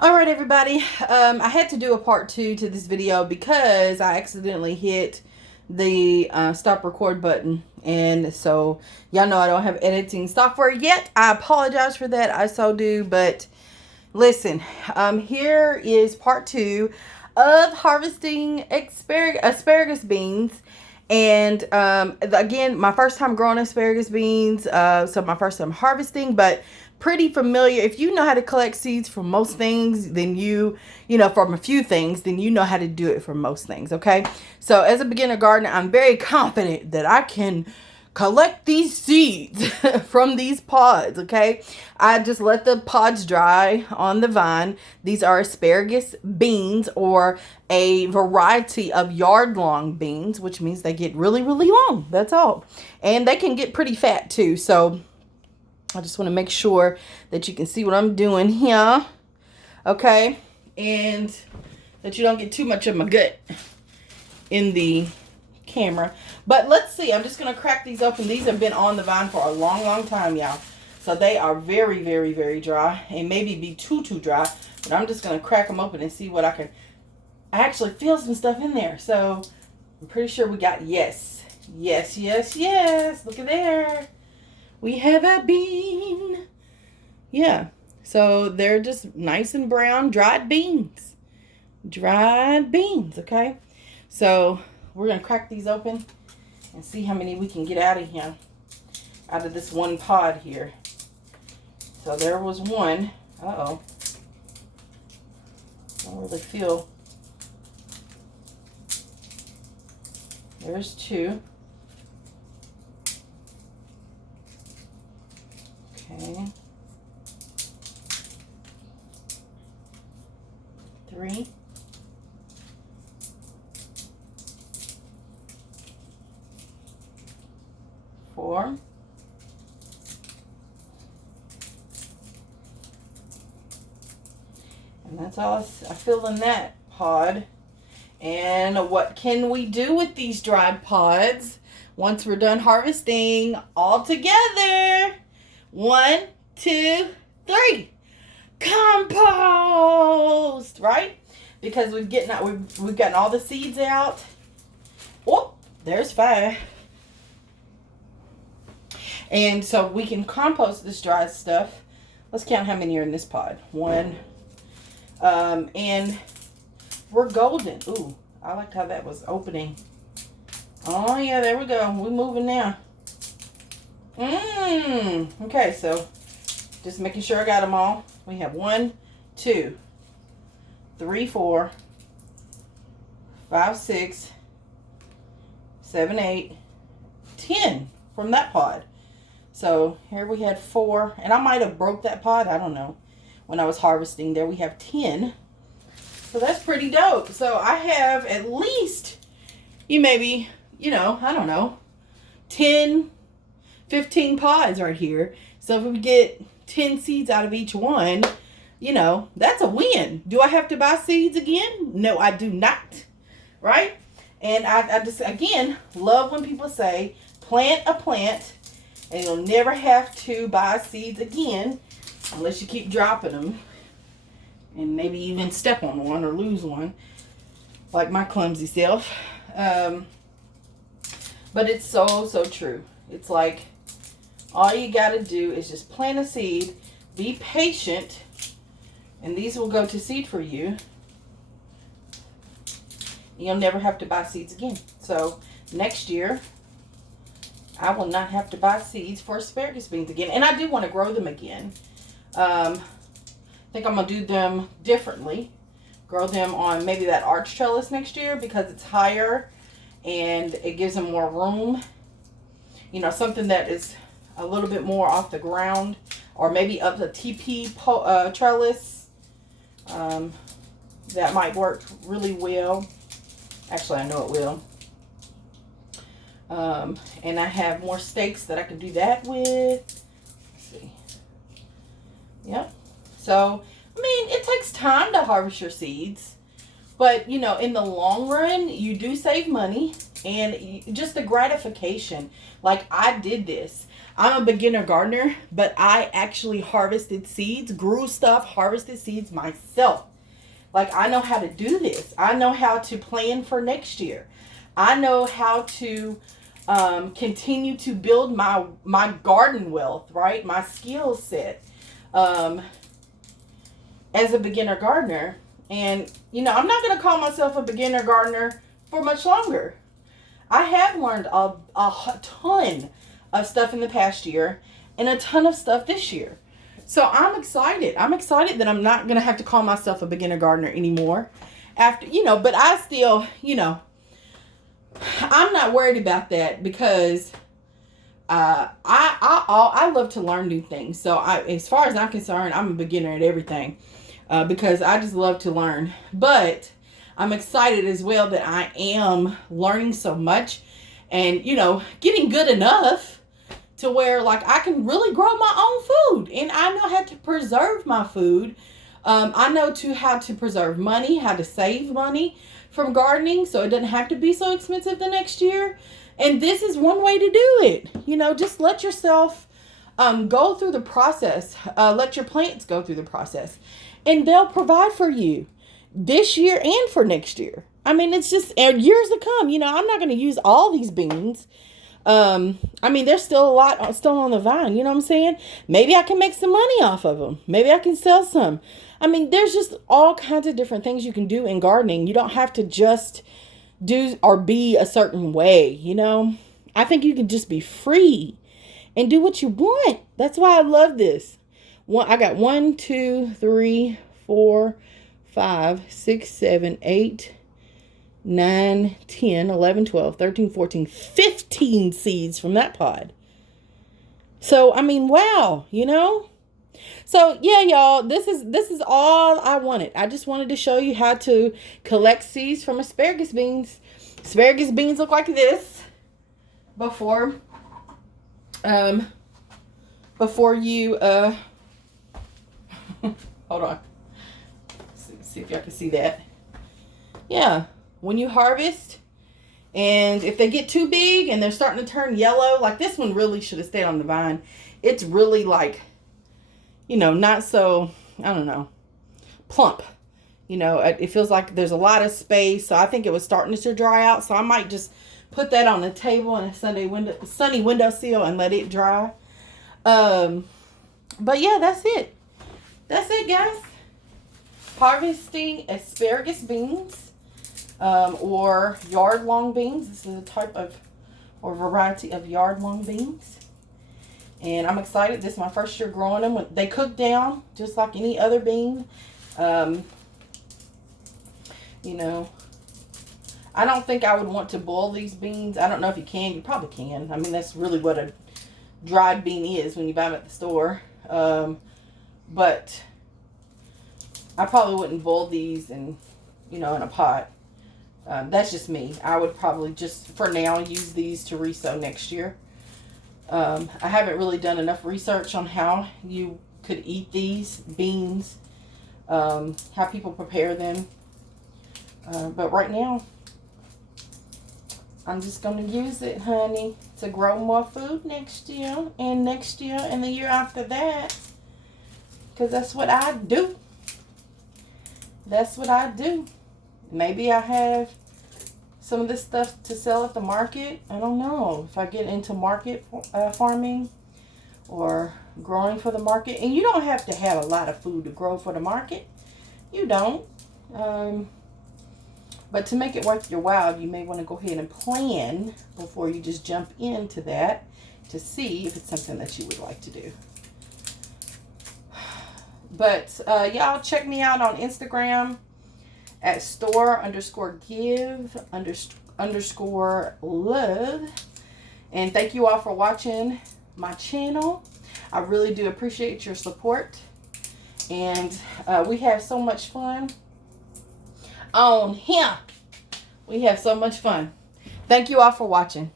All right, everybody. I had to do a part 2 to this video because I accidentally hit the stop record button. And so, y'all know I don't have editing software yet. I apologize for that. I so do. But listen, here is part 2 of harvesting asparagus beans. And again, my first time growing asparagus beans, so my first time harvesting, but pretty familiar. If you know how to collect seeds from most things, then from a few things, then you know how to do it for most things, okay? So as a beginner gardener, I'm very confident that I can collect these seeds from these pods, okay? I just let the pods dry on the vine. These are asparagus beans, or a variety of yard-long beans, which means they get really, really long. That's all. And they can get pretty fat too. So I just want to make sure that you can see what I'm doing here, okay? And that you don't get too much of my gut in the camera. But let's see. I'm just going to crack these open. These have been on the vine for a long, long time, y'all. So they are very, very, very dry. And maybe be too dry. But I'm just going to crack them open and see what I can... I actually feel some stuff in there. So I'm pretty sure we got... Yes. Yes, yes, yes. Look at there. We have a bean. Yeah. So they're just nice and brown, dried beans. Dried beans, okay? So we're going to crack these open and see how many we can get out of here. Out of this one pod here. So there was one. Uh-oh. I don't really feel. There's two. Okay. 3. 4. And that's all I feel in that pod. And what can we do with these dried pods once we're done harvesting all together? 1, 2, 3. Compost, right? Because we've gotten all the seeds out. Oh, there's 5. And so we can compost this dry stuff. Let's count how many are in this pod. 1. And we're golden. Ooh, I liked how that was opening. Oh, yeah, there we go. We're moving now. Okay, so just making sure I got them all. We have 1, 2, 3, 4, 5, 6, 7, 8, 10 from that pod. So here we had 4, and I might have broke that pod. I don't know. When I was harvesting there, we have 10. So that's pretty dope. So I have at least, I don't know, 10, 15 pods right here. So if we get 10 seeds out of each one, that's a win. Do I have to buy seeds again? No, I do not. Right? And I just, again, love when people say, plant a plant, and you'll never have to buy seeds again unless you keep dropping them. And maybe even step on one or lose one, like my clumsy self. But it's so true. It's like all you got to do is just plant a seed, be patient, and these will go to seed for you. You'll never have to buy seeds again. So next year, I will not have to buy seeds for asparagus beans again. And I do want to grow them again. I think I'm going to do them differently. Grow them on maybe that arch trellis next year because it's higher and it gives them more room. Something that is a little bit more off the ground, or maybe up the TP trellis. That might work really well. Actually, I know it will. And I have more stakes that I can do that with. Let's see. Yep. So, it takes time to harvest your seeds. But, you know, in the long run, you do save money and just the gratification. Like, I did this. I'm a beginner gardener, but I actually harvested seeds, grew stuff, harvested seeds myself. Like, I know how to do this. I know how to plan for next year. I know how to continue to build my garden wealth, right? My skill set as a beginner gardener. And, you know, I'm not going to call myself a beginner gardener for much longer. I have learned a ton of stuff in the past year and a ton of stuff this year. So I'm excited. I'm excited that I'm not going to have to call myself a beginner gardener anymore. After, you know, but I still, you know, I'm not worried about that because I love to learn new things. So as far as I'm concerned, I'm a beginner at everything. Because I just love to learn. But I'm excited as well that I am learning so much and, you know, getting good enough to where, like, I can really grow my own food. And I know how to preserve my food. I know how to preserve money, how to save money from gardening so it doesn't have to be so expensive the next year. And this is one way to do it. You know, just let yourself go through the process. Let your plants go through the process. And they'll provide for you this year and for next year. I mean, it's just years to come. You know, I'm not going to use all these beans. I mean, there's still a lot still on the vine. You know what I'm saying? Maybe I can make some money off of them. Maybe I can sell some. I mean, there's just all kinds of different things you can do in gardening. You don't have to just do or be a certain way, you know? I think you can just be free and do what you want. That's why I love this. I got 1, 2, 3, 4, 5, 6, 7, 8, 9, 10, 11, 12, 13, 14, 15 seeds from that pod. So, I mean, wow, you know? So, yeah, y'all, this is all I wanted. I just wanted to show you how to collect seeds from asparagus beans. Asparagus beans look like this before you hold on. See if y'all can see that. Yeah. When you harvest, and if they get too big and they're starting to turn yellow, like this one really should have stayed on the vine. It's really like, you know, not so, I don't know, plump. You know, it feels like there's a lot of space. So I think it was starting to dry out. So I might just put that on the table in a sunny windowsill and let it dry. But yeah, that's it. That's it, guys. Harvesting asparagus beans or yard-long beans. This is a type of or variety of yard-long beans. And I'm excited. This is my first year growing them. They cook down just like any other bean. You know, I don't think I would want to boil these beans. I don't know if you can. You probably can. I mean, that's really what a dried bean is when you buy them at the store. But I probably wouldn't boil these in a pot. That's just me. I would probably just, for now, use these to resow next year. I haven't really done enough research on how you could eat these beans, how people prepare them. But right now, I'm just going to use it, honey, to grow more food next year and the year after that. Because that's what I do. That's what I do. Maybe I have some of this stuff to sell at the market. I don't know if I get into market farming or growing for the market. And you don't have to have a lot of food to grow for the market. You don't. But to make it worth your while, you may want to go ahead and plan before you just jump into that to see if it's something that you would like to do. But y'all check me out on Instagram at store_give_love. And thank you all for watching my channel. I really do appreciate your support. And we have so much fun on here. We have so much fun. Thank you all for watching.